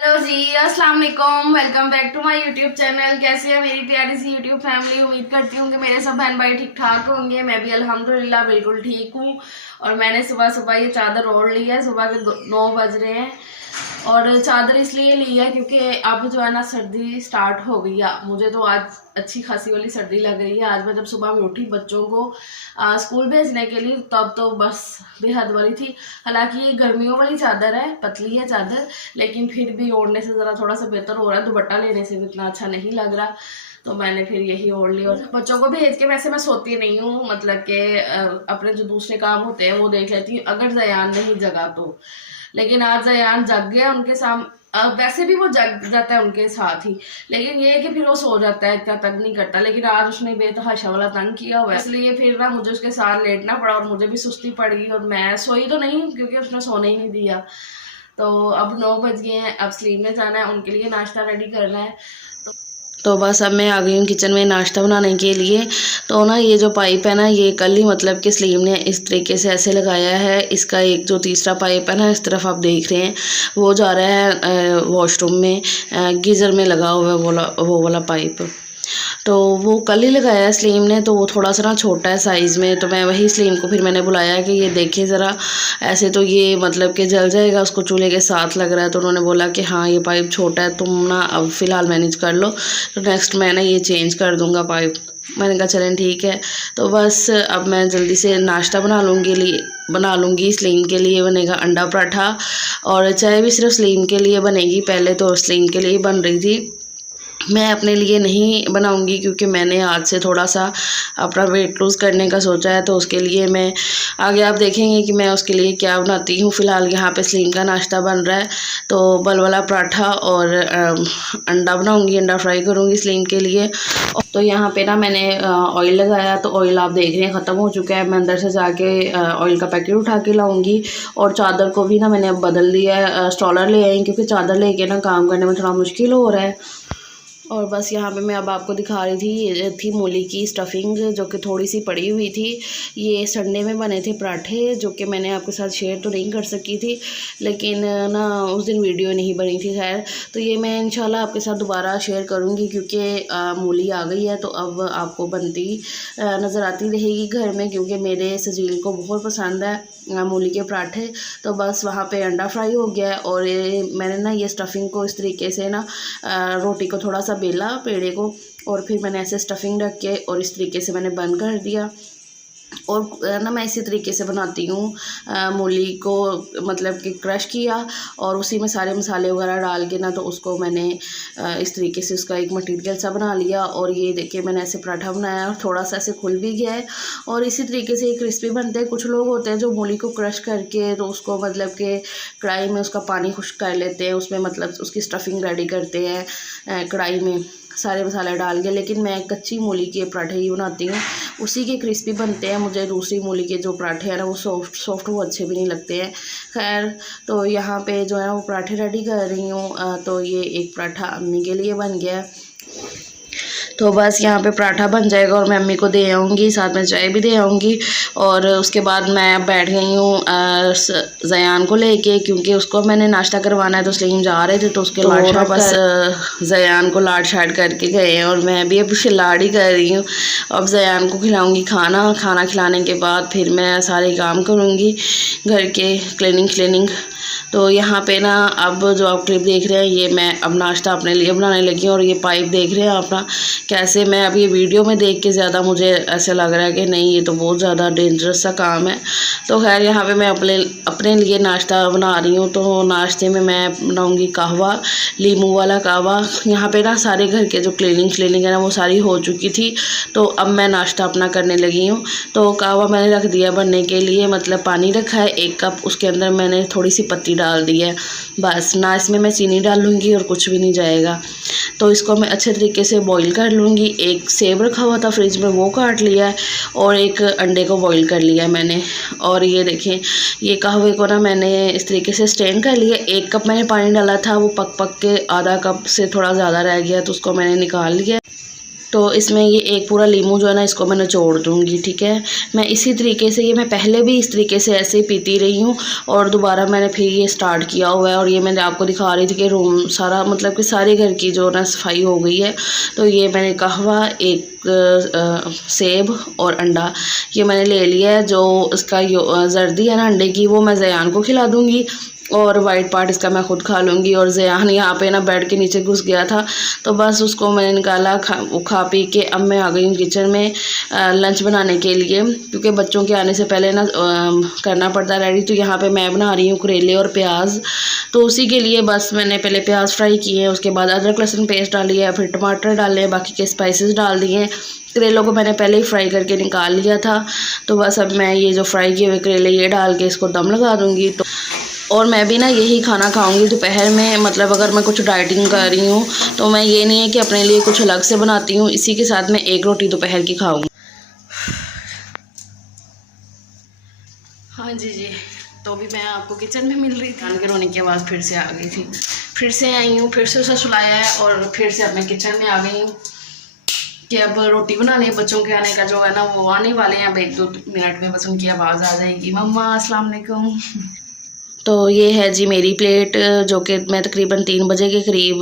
Hello जी, अस्सलाम वालेकुम। Welcome back to my YouTube channel. कैसे है मेरी प्यारी सी यूट्यूब फैमिली। उम्मीद करती हूँ कि मेरे सब बहन भाई ठीक ठाक होंगे। मैं भी अल्हम्दुलिल्लाह बिल्कुल ठीक हूँ। और मैंने सुबह सुबह ये चादर ओढ़ ली है। सुबह के 9 बज रहे हैं और चादर इसलिए ली है क्योंकि अब जो है ना सर्दी स्टार्ट हो गई है। मुझे तो आज अच्छी खासी वाली सर्दी लग गई है। आज मैं जब सुबह में उठी बच्चों को स्कूल भेजने के लिए तब तो बस बेहद वाली थी। हालांकि ये गर्मियों वाली चादर है, पतली है चादर, लेकिन फिर भी ओढ़ने से ज़रा थोड़ा सा बेहतर हो रहा है। दुपट्टा लेने से भी इतना अच्छा नहीं लग रहा, तो मैंने फिर यही ओढ़ ली। और बच्चों को भेज के वैसे मैं सोती नहीं हूँ, मतलब कि अपने जो दूसरे काम होते हैं वो देख लेती हूँ अगर जयान नहीं जगा तो। लेकिन आज जयान जग गया उनके सामने। वैसे भी वो जग जाता है उनके साथ ही, लेकिन ये है कि फिर वो सो जाता है, इतना तंग नहीं करता। लेकिन आज उसने बेतहाशा वाला तंग किया हुआ है, इसलिए फिर ना मुझे उसके साथ लेटना पड़ा और मुझे भी सुस्ती पड़ गई। और मैं सोई तो नहीं क्योंकि उसने सोने ही नहीं दिया। तो अब 9 बज गए हैं, अब स्लीम में जाना है, उनके लिए नाश्ता रेडी करना है। तो बस अब मैं आ गई हूँ किचन में नाश्ता बनाने के लिए। तो ना ये जो पाइप है ना, ये कल ही मतलब कि सलीम ने इस तरीके से ऐसे लगाया है। इसका एक जो तीसरा पाइप है ना, इस तरफ आप देख रहे हैं, वो जा रहा है वॉशरूम में, गीज़र में लगा हुआ है वो वाला पाइप। तो वो कल ही लगाया है सलीम ने, तो वो थोड़ा सा ना छोटा है साइज़ में। तो मैं वही सलीम को फिर मैंने बुलाया कि ये देखिए ज़रा, ऐसे तो ये मतलब कि जल जाएगा, उसको चूल्हे के साथ लग रहा है। तो उन्होंने बोला कि हाँ ये पाइप छोटा है, तुम ना अब फ़िलहाल मैनेज कर लो, तो नेक्स्ट मैं ना ये चेंज कर दूँगा पाइप। मैंने कहा चलें ठीक है। तो बस अब मैं जल्दी से नाश्ता बना लूँगी। सलीम के लिए बनेगा अंडा पराठा, और चाय भी सिर्फ सलीम के लिए बनेगी। पहले तो सलीम के लिए बन रही थी, मैं अपने लिए नहीं बनाऊंगी क्योंकि मैंने आज से थोड़ा सा अपना वेट लूज़ करने का सोचा है। तो उसके लिए मैं आगे आप देखेंगे कि मैं उसके लिए क्या बनाती हूँ। फ़िलहाल यहाँ पे सलीम का नाश्ता बन रहा है, तो बल वाला पराठा और अंडा बनाऊंगी, अंडा फ्राई करूँगी सलीम के लिए। तो यहाँ पे ना मैंने ऑयल लगाया, तो ऑयल आप देख रहे हैं ख़त्म हो चुका है। मैं अंदर से जाके ऑयल का पैकेट उठा के लाऊंगी। और चादर को भी ना मैंने अब बदल दिया है, स्टॉलर ले आई क्योंकि चादर लेके ना काम करने में थोड़ा मुश्किल हो रहा है। और बस यहाँ पे मैं अब आपको दिखा रही थी, ये थी मूली की स्टफिंग जो कि थोड़ी सी पड़ी हुई थी। ये संडे में बने थे पराठे, जो कि मैंने आपके साथ शेयर तो नहीं कर सकी थी, लेकिन ना उस दिन वीडियो नहीं बनी थी। खैर, तो ये मैं इंशाल्लाह आपके साथ दोबारा शेयर करूँगी क्योंकि मूली आ गई है, तो अब आपको बनती नज़र आती रहेगी घर में, क्योंकि मेरे सजील को बहुत पसंद है मूली के पराठे। तो बस वहाँ पे अंडा फ्राई हो गया है। और मैंने ना ये स्टफिंग को इस तरीके से ना रोटी को थोड़ा सा बेला पेड़े को, और फिर मैंने ऐसे स्टफिंग रख के और इस तरीके से मैंने बंद कर दिया। और ना मैं इसी तरीके से बनाती हूँ मूली को, मतलब कि क्रश किया और उसी में सारे मसाले वगैरह डाल के ना, तो उसको मैंने इस तरीके से उसका एक मटीरियल सा बना लिया। और ये देखिए मैंने ऐसे पराठा बनाया और थोड़ा सा ऐसे खुल भी गया है। और इसी तरीके से ये क्रिस्पी बनते हैं। कुछ लोग होते हैं जो मूली को क्रश करके तो उसको मतलब कि कढ़ाई में उसका पानी खुश्क कर लेते हैं, उसमें मतलब उसकी स्टफिंग रेडी करते हैं कढ़ाई में सारे मसाले डाल के। लेकिन मैं कच्ची मूली के पराठे ही बनाती हूँ, उसी के क्रिस्पी बनते हैं। मुझे दूसरी मूली के जो पराठे हैं ना, वो सॉफ्ट वो अच्छे भी नहीं लगते हैं। खैर, तो यहाँ पे जो है वो पराठे रेडी कर रही हूँ। तो ये एक पराठा अम्मी के लिए बन गया है। तो बस यहाँ पे पराठा बन जाएगा और मैं अम्मी को दे आऊँगी, साथ में चाय भी दे आऊँगी। और उसके बाद मैं बैठ गई हूँ जयान को लेके, क्योंकि उसको मैंने नाश्ता करवाना है। तो सलीम जा रहे थे तो उसके लाड शाड बस जयान को लाड शाड करके गए हैं, और मैं भी अब लाड ही कर रही हूँ। अब जयान को खिलाऊँगी खाना खिलाने के बाद फिर मैं सारे काम करूँगी घर के, क्लीनिंग। तो यहाँ पे ना अब जो आप क्लिप देख रहे हैं, ये मैं अब नाश्ता अपने लिए बनाने लगी हूँ। और ये पाइप देख रहे हैं आप ना, कैसे मैं अब ये वीडियो में देख के ज़्यादा मुझे ऐसा लग रहा है कि नहीं ये तो बहुत ज़्यादा डेंजरस सा काम है। तो खैर, यहाँ पे मैं अपने लिए नाश्ता बना रही हूँ। तो नाश्ते में मैं बनाऊँगी कहवा, लीमू वाला कहवा। यहाँ पे ना सारे घर के जो क्लीनिंग है ना, वो सारी हो चुकी थी। तो अब मैं नाश्ता अपना करने लगी हूँ। तो कहवा मैंने रख दिया बनने के लिए, मतलब पानी रखा है 1 कप, उसके अंदर मैंने थोड़ी सी पत्ती डाल दी है। बस ना इसमें मैं चीनी डालूँगी और कुछ भी नहीं जाएगा। तो इसको मैं अच्छे तरीके से बॉईल कर लूँगी। एक सेब रखा हुआ था फ्रिज में, वो काट लिया है, और एक अंडे को बॉईल कर लिया है मैंने। और ये देखें, ये कहवे को ना मैंने इस तरीके से स्ट्रेन कर लिया। 1 कप मैंने पानी डाला था, वो पक के आधा कप से थोड़ा ज़्यादा रह गया, तो उसको मैंने निकाल लिया। तो इसमें ये एक पूरा लीमू जो है ना, इसको मैं निचोड़ दूँगी, ठीक है। मैं इसी तरीके से, ये मैं पहले भी इस तरीके से ऐसे ही पीती रही हूँ और दोबारा मैंने फिर ये स्टार्ट किया हुआ है। और ये मैंने आपको दिखा रही थी कि रूम सारा, मतलब कि सारे घर की जो ना सफाई हो गई है। तो ये मैंने कहवा, एक सेब और अंडा ये मैंने ले लिया है। जो इसका जर्दी है ना अंडे की, वो मैं ज़यान को खिला दूँगी और वाइट पार्ट इसका मैं खुद खा लूँगी। और ज़यान यहाँ पे ना बेड के नीचे घुस गया था, तो बस उसको मैंने निकाला, खा पी के अब मैं आ गई हूँ किचन में लंच बनाने के लिए, क्योंकि बच्चों के आने से पहले ना करना पड़ता है रेडी। तो यहाँ पे मैं बना रही हूँ करेले और प्याज। तो उसी के लिए बस मैंने पहले प्याज फ्राई किए हैं, उसके बाद अदरक लहसुन पेस्ट डाली है, फिर टमाटर डाले, बाकी के स्पाइसेस डाल दिए हैं। करेलों को मैंने पहले ही फ्राई करके निकाल लिया था। तो बस अब मैं ये जो फ्राई किए हुए करेले ये डाल के इसको दम लगा दूँगी। तो और मैं भी ना यही खाना खाऊंगी दोपहर में, मतलब अगर मैं कुछ डाइटिंग कर रही हूँ तो मैं ये नहीं है कि अपने लिए कुछ अलग से बनाती हूँ, इसी के साथ मैं एक रोटी दोपहर की खाऊंगी। हाँ जी, तो अभी मैं आपको किचन में मिल रही थी, खाने के रोने की आवाज़ फिर से आ गई थी। फिर से आई हूँ, फिर से उसे सुलाया है और फिर से अब मैं किचन में आ गई हूँ कि अब रोटी बनानी है। बच्चों के आने का जो है ना, वो आने वाले हैं, अब 1-2 मिनट में बस उनकी आवाज़ आ जाएगी। मम्मा अस्सलाम वालेकुम। तो ये है जी मेरी प्लेट, जो कि मैं तकरीबन 3 बजे के करीब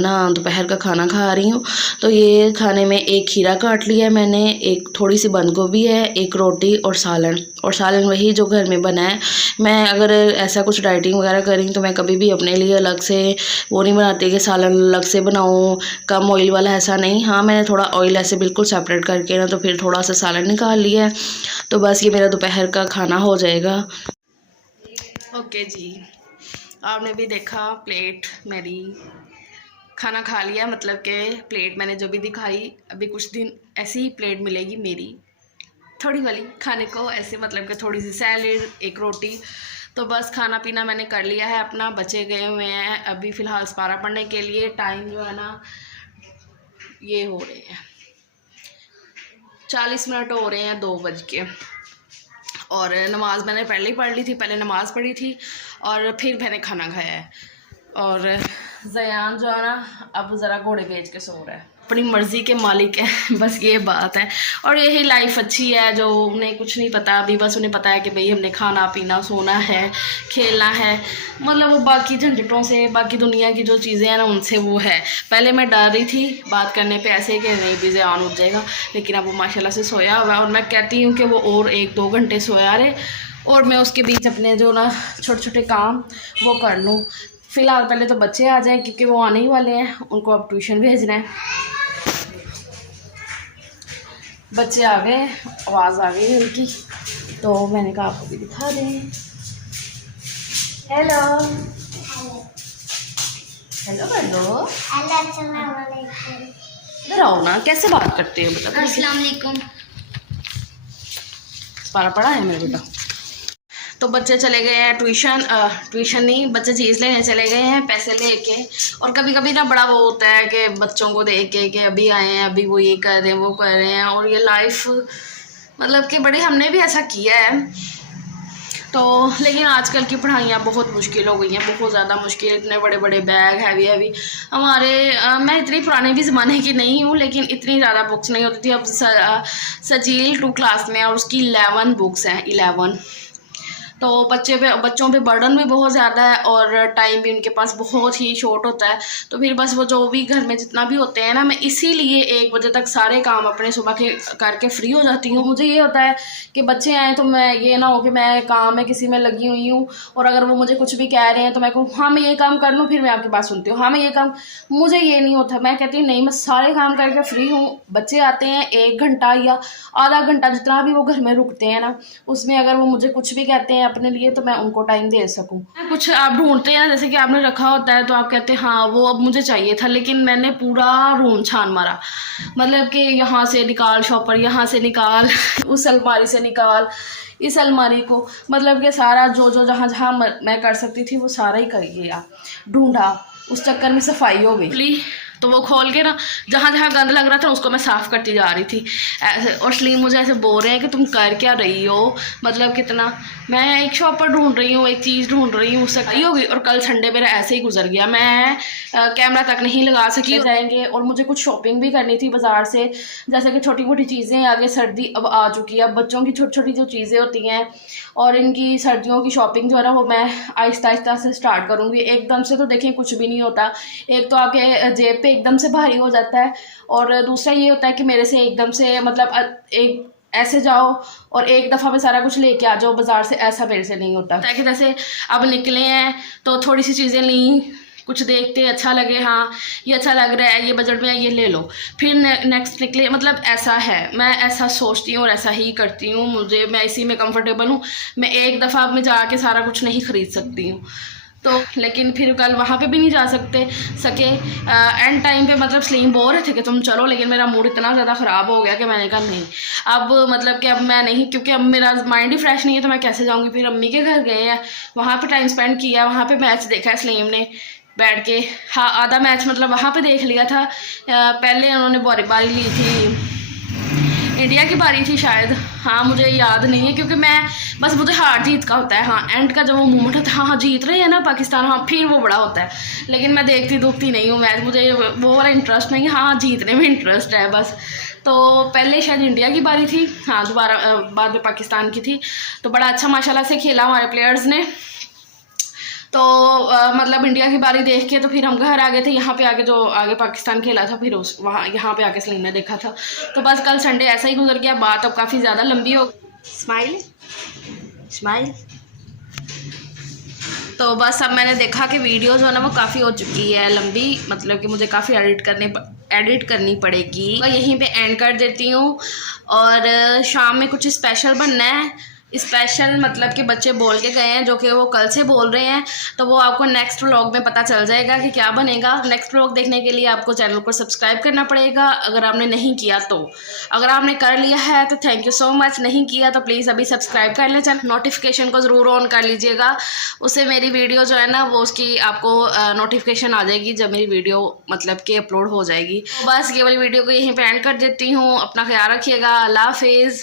ना दोपहर का खाना खा रही हूँ। तो ये खाने में एक खीरा काट लिया है मैंने, एक थोड़ी सी बंद गोभी है, एक रोटी और सालन। और सालन वही जो घर में बना है। मैं अगर ऐसा कुछ डाइटिंग वगैरह करी तो मैं कभी भी अपने लिए अलग से वो नहीं बनाती कि सालन अलग से बनाऊँ कम ऑयल वाला, ऐसा नहीं। हाँ, मैंने थोड़ा ऑयल ऐसे बिल्कुल सेपरेट करके ना, तो फिर थोड़ा सा सालन निकाल लिया है। तो बस ये मेरा दोपहर का खाना हो जाएगा। ओके जी, आपने भी देखा प्लेट मेरी खाना खा लिया, मतलब कि प्लेट मैंने जो भी दिखाई, अभी कुछ दिन ऐसी ही प्लेट मिलेगी मेरी थोड़ी वाली खाने को, ऐसे मतलब कि थोड़ी सी सैलेड, एक रोटी। तो बस खाना पीना मैंने कर लिया है अपना, बच्चे गए हुए हैं अभी फ़िलहाल सपारा पढ़ने के लिए। टाइम जो है ना ये हो रहे हैं 40 मिनट हो रहे हैं 2 बज के। और नमाज़ मैंने पहले ही पढ़ ली थी, पहले नमाज़ पढ़ी थी और फिर मैंने खाना खाया है। और ज़यान जो है ना अब ज़रा घोड़े बेच के सो रहा है, अपनी मर्ज़ी के मालिक है, बस ये बात है। और यही लाइफ अच्छी है, जो उन्हें कुछ नहीं पता अभी, बस उन्हें पता है कि भाई हमने खाना पीना सोना है, खेलना है, मतलब वो बाकी झंझटों से, बाकी दुनिया की जो चीज़ें हैं ना उनसे वो है। पहले मैं डर रही थी बात करने पे ऐसे कि नहीं भी ज़यान उठ जाएगा, लेकिन अब वो माशाल्लाह से सोया हुआ है। और मैं कहती हूँ कि वो और 1-2 घंटे सोया रहे और मैं उसके बीच अपने जो ना छोटे छोटे काम वो कर लूँ। फ़िलहाल पहले तो बच्चे आ जाएँ, क्योंकि वो आने ही वाले हैं, उनको अब ट्यूशन भेजना है। बच्चे आ गए, आवाज़ आ गई उनकी, तो मैंने कहा आपको भी दिखा दें। हेलो हेलो कर दो। इधर आओ ना, कैसे बात करते हो बेटा? अस्सलाम वालेकुम। सपारा पढ़ा है मेरा बेटा। तो बच्चे चले गए हैं ट्यूशन, ट्यूशन नहीं, बच्चे चीज़ लेने चले गए हैं पैसे लेके। और कभी कभी ना बड़ा वो होता है कि बच्चों को देख के कि अभी आए हैं, अभी वो ये कर रहे हैं, वो कर रहे हैं। और ये लाइफ मतलब कि बड़े, हमने भी ऐसा किया है। तो लेकिन आजकल की पढ़ाइयाँ बहुत मुश्किल हो गई हैं, बहुत ज़्यादा मुश्किल। इतने बड़े बड़े बैग, हैवी हैवी। हमारे मैं इतनी पुराने भी ज़माने की नहीं हूँ, लेकिन इतनी ज़्यादा बुक्स नहीं होती थी। अब सजील 2 क्लास में और उसकी 11 बुक्स हैं, 11। तो बच्चों पे बर्डन भी बहुत ज़्यादा है और टाइम भी उनके पास बहुत ही शॉर्ट होता है। तो फिर बस वो जो भी घर में जितना भी होते हैं ना, मैं इसीलिए 1 बजे तक सारे काम अपने सुबह के करके फ्री हो जाती हूँ। मुझे ये होता है कि बच्चे आएँ तो मैं ये ना हो कि मैं काम में किसी में लगी हुई हूँ और अगर वो मुझे कुछ भी कह रहे हैं तो मैं कहूँ हाँ मैं ये काम कर लूँ, फिर मैं आपकी बात सुनती हूँ, हाँ मैं ये काम, मुझे ये नहीं होता। मैं कहती हूँ नहीं, मैं सारे काम करके फ्री हूँ। बच्चे आते हैं 1 घंटा या आधा घंटा, जितना भी वो घर में रुकते हैं ना, उसमें अगर वो मुझे कुछ भी कहते हैं अपने लिए तो मैं उनको टाइम दे सकूं। कुछ आप ढूंढते हैं ना, जैसे कि आपने रखा होता है तो आप कहते हैं हाँ वो अब मुझे चाहिए था, लेकिन मैंने पूरा रूम छान मारा, मतलब कि यहाँ से निकाल शॉपर, यहाँ से निकाल, उस अलमारी से निकाल, इस अलमारी को, मतलब कि सारा जो जहाँ जहाँ मैं कर सकती थी वो सारा ही कर गया, ढूंढा, उस चक्कर में सफाई हो गई। तो वो खोल के ना जहाँ जहाँ गंद लग रहा था उसको मैं साफ़ करती जा रही थी ऐसे। और सलीम मुझे ऐसे बोल रहे हैं कि तुम कर क्या रही हो, मतलब कितना। मैं एक शॉप पर ढूंढ रही हूँ, एक चीज़ ढूंढ रही हूँ, उससे कहीं होगी। और कल संडे मेरा ऐसे ही गुजर गया, मैं कैमरा तक नहीं लगा सकी। जाएंगे और मुझे कुछ शॉपिंग भी करनी थी बाज़ार से, जैसे कि छोटी मोटी चीज़ें। आगे सर्दी अब आ चुकी है, अब बच्चों की छोटी छोटी जो चीज़ें होती हैं और इनकी सर्दियों की शॉपिंग जो है ना वो मैं आहिस्ता आहिस्ता से स्टार्ट करूँगी। एकदम से तो देखिए कुछ भी नहीं होता, एक तो आपके जेब पे एकदम से भारी हो जाता है, और दूसरा ये होता है कि मेरे से एकदम से मतलब एक ऐसे जाओ और एक दफ़ा में सारा कुछ लेके आ जाओ बाज़ार से, ऐसा मेरे से नहीं होता। ताकि जैसे अब निकले हैं तो थोड़ी सी चीज़ें ली, कुछ देखते अच्छा लगे, हाँ ये अच्छा लग रहा है, ये बजट में है, ये ले लो, फिर नेक्स्ट निकले। मतलब ऐसा है, मैं ऐसा सोचती हूँ और ऐसा ही करती हूँ। मैं इसी में कंफर्टेबल हूँ। मैं एक दफ़ा में जाके सारा कुछ नहीं ख़रीद सकती हूँ। तो लेकिन फिर कल वहाँ पे भी नहीं जा सके एंड टाइम पे। मतलब सलीम बोल रहे थे कि तुम चलो, लेकिन मेरा मूड इतना ज़्यादा ख़राब हो गया कि मैंने कहा नहीं, अब मतलब कि अब मैं नहीं, क्योंकि अब मेरा माइंड ही फ्रेश नहीं है तो मैं कैसे जाऊँगी। फिर अम्मी के घर गए हैं, वहाँ पे टाइम स्पेंड किया, वहाँ पे मैच देखा है सलीम ने बैठ के। हाँ आधा मैच मतलब वहाँ पे देख लिया था। पहले उन्होंने बारी ली थी, इंडिया की बारी थी शायद, हाँ मुझे याद नहीं है, क्योंकि मैं बस मुझे हार जीत का होता है। हाँ एंड का जब वो मूवमेंट होता है, हाँ जीत रहे हैं ना पाकिस्तान, हाँ फिर वो बड़ा होता है। लेकिन मैं देखती दुखती नहीं हूँ मैच, मुझे वो वाला इंटरेस्ट नहीं है, हाँ जीतने में इंटरेस्ट है बस। तो पहले शायद इंडिया की बारी थी, हाँ दोबारा बाद में पाकिस्तान की थी। तो बड़ा अच्छा माशाल्लाह से खेला हमारे प्लेयर्स ने। तो मतलब इंडिया की बारी देख के तो फिर हम घर आ गए थे। यहाँ पे आके जो आगे पाकिस्तान खेला था, फिर उस वहाँ यहाँ पे आके सलीम ने देखा था। तो बस कल संडे ऐसा ही गुजर गया। बात अब काफ़ी ज़्यादा लंबी हो, स्माइल स्माइल। तो बस अब मैंने देखा कि वीडियो जो है ना वो काफ़ी हो चुकी है लंबी, मतलब कि मुझे काफ़ी एडिट करनी पड़ेगी। तो यहीं पे एंड कर देती हूँ। और शाम में कुछ स्पेशल बनना है। स्पेशल मतलब कि बच्चे बोल के गए हैं, जो कि वो कल से बोल रहे हैं, तो वो आपको नेक्स्ट व्लॉग में पता चल जाएगा कि क्या बनेगा। नेक्स्ट व्लॉग देखने के लिए आपको चैनल को सब्सक्राइब करना पड़ेगा, अगर आपने नहीं किया तो। अगर आपने कर लिया है तो थैंक यू सो मच, नहीं किया तो प्लीज़ अभी सब्सक्राइब कर लें। चैनल नोटिफिकेशन को ज़रूर ऑन कर लीजिएगा, उससे मेरी वीडियो जो है ना वो उसकी आपको नोटिफिकेशन आ जाएगी जब मेरी वीडियो मतलब कि अपलोड हो जाएगी। बस ये वाली वीडियो को यहीं पर एंड कर देती हूँ। अपना ख्याल रखिएगा, अल्लाह हाफिज़।